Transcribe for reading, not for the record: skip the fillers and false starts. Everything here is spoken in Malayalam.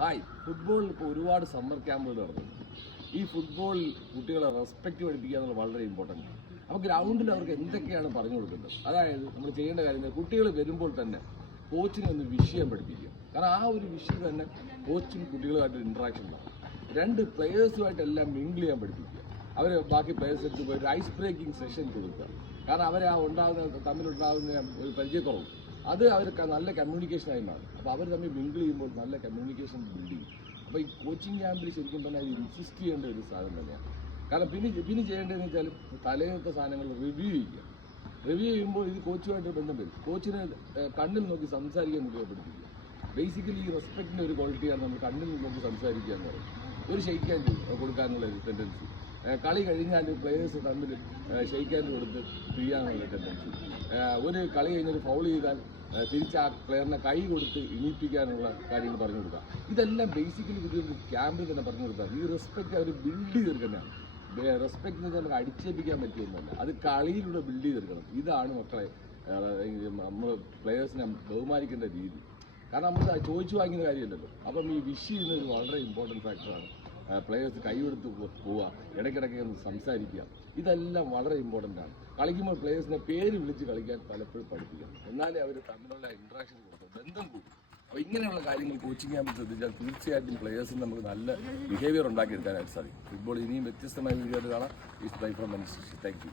ഹായ്, ഫുട്ബോളിൽ ഇപ്പോൾ ഒരുപാട് സമ്മർ ക്യാമ്പുകൾ നടന്നു. ഈ ഫുട്ബോൾ കുട്ടികളെ റെസ്പെക്റ്റ് പഠിപ്പിക്കുക എന്നുള്ളത് വളരെ ഇമ്പോർട്ടൻ്റ് ആണ്. അപ്പോൾ ഗ്രൗണ്ടിൽ അവർക്ക് എന്തൊക്കെയാണ് പറഞ്ഞു കൊടുക്കുന്നത്, അതായത് നമ്മൾ ചെയ്യേണ്ട കാര്യം, കുട്ടികൾ വരുമ്പോൾ തന്നെ കോച്ചിനെ ഒന്ന് വിഷയം പഠിപ്പിക്കുക. കാരണം ആ ഒരു വിഷയം തന്നെ കോച്ചും കുട്ടികളുമായിട്ട് ഇൻട്രാക്ഷൻ ഉണ്ടാകും. രണ്ട് പ്ലെയേഴ്സുമായിട്ടെല്ലാം മിങ്കിൾ ചെയ്യാൻ പഠിപ്പിക്കുക. അവർ ബാക്കി പ്ലെയേഴ്സ് എടുത്ത് പോയിട്ട് ഐസ് ബ്രേക്കിംഗ് സെഷൻ കൊടുക്കുക. കാരണം അവർ ആ തമ്മിലുണ്ടാകുന്ന ഒരു പരിചയക്കുറവ് അത് അവർക്ക് നല്ല കമ്മ്യൂണിക്കേഷനായി മാറും. അപ്പോൾ അവർ തമ്മിൽ മിങ്കിൾ ചെയ്യുമ്പോൾ നല്ല കമ്മ്യൂണിക്കേഷൻ ബിൽഡ് ചെയ്യും. അപ്പോൾ ഈ കോച്ചിങ് ക്യാമ്പിൽ ശരിക്കും പറഞ്ഞാൽ അത് ഇൻസിസ്റ്റ് ചെയ്യേണ്ട ഒരു സാധനം തന്നെയാണ്. കാരണം പിന്നെ ചെയ്യേണ്ടതെന്ന് വെച്ചാൽ തലേന്നത്തെ സാധനങ്ങൾ റിവ്യൂ ചെയ്യുക. റിവ്യൂ ചെയ്യുമ്പോൾ ഇത് കോച്ചുമായിട്ട് ബന്ധം വരും. കോച്ചിനെ കണ്ണിൽ നോക്കി സംസാരിക്കാൻ കുട്ടികളെ പഠിപ്പിക്കുക. ബേസിക്കലി ഈ റെസ്പെക്റ്റിൻ്റെ ഒരു ക്വാളിറ്റിയാണ് നമ്മൾ കണ്ണിൽ നോക്കി സംസാരിക്കുക എന്ന് പറയും. ഒരു ഷെയ്ക്കാൻ കൊടുക്കാനുള്ള ഒരു ടെൻഡൻസി, കളി കഴിഞ്ഞാൽ പ്ലെയേഴ്സ് തമ്മിൽ ഷെയ്ക്കാൻ കൊടുത്ത് പിരിയാനുള്ള ടെൻഡൻസി, ഒരു കളി കഴിഞ്ഞൊരു ഫൗൾ ചെയ്താൽ തിരിച്ച് ആ പ്ലെയറിനെ കൈ കൊടുത്ത് ഇണിപ്പിക്കാനുള്ള കാര്യങ്ങൾ പറഞ്ഞു കൊടുക്കുക. ഇതെല്ലാം ബേസിക്കലി കുട്ടികൾക്ക് ക്യാമ്പിൽ തന്നെ പറഞ്ഞു കൊടുക്കുക. ഈ റെസ്പെക്റ്റ് അവർ ബിൽഡ് ചെയ്തെടുക്കുന്നതാണ്. റെസ്പെക്റ്റ് എന്ന് വെച്ചാൽ നമുക്ക് അടിച്ചേൽപ്പിക്കാൻ പറ്റിയൊന്നുമല്ല, അത് കളിയിലൂടെ ബിൽഡ് ചെയ്തെടുക്കണം. ഇതാണ് മക്കളെ നമ്മൾ പ്ലെയേഴ്സിനെ ബഹുമാനിക്കേണ്ട രീതി. കാരണം നമ്മൾ ചോദിച്ചു വാങ്ങിക്കുന്ന കാര്യമല്ലല്ലോ. അപ്പം ഈ വിഷ് ചെയ്യുന്നത് വളരെ ഇമ്പോർട്ടൻറ്റ് ഫാക്ടറാണ്. പ്ലെയേഴ്സ് കൈയെടുത്ത് പോവുക, ഇടയ്ക്കിടയ്ക്ക് ഒന്ന് സംസാരിക്കുക, ഇതെല്ലാം വളരെ ഇമ്പോർട്ടൻ്റ് ആണ്. കളിക്കുമ്പോൾ പ്ലെയേഴ്സിനെ പേര് വിളിച്ച് കളിക്കാൻ പലപ്പോഴും പഠിപ്പിക്കണം. എന്നാലേ അവർ തമ്മിലുള്ള ഇൻട്രാക്ഷൻ കൊടുക്കും, ബന്ധം കൂടും. അപ്പോൾ ഇങ്ങനെയുള്ള കാര്യങ്ങൾ കോച്ചിങ് ക്യാമ്പിൽ ശ്രദ്ധിച്ചാൽ തീർച്ചയായിട്ടും പ്ലെയേഴ്സിന് നമുക്ക് നല്ല ബിഹേവിയർ ഉണ്ടാക്കിയെടുക്കാനായിട്ട് സാധിക്കും. ഫുട്ബോൾ ഇനിയും വ്യത്യസ്തമായ രീതിയായിട്ട് കാണാം. ഈസ് ബൈ ഫ്രം മനസ്സിലാക്കി. Thank you.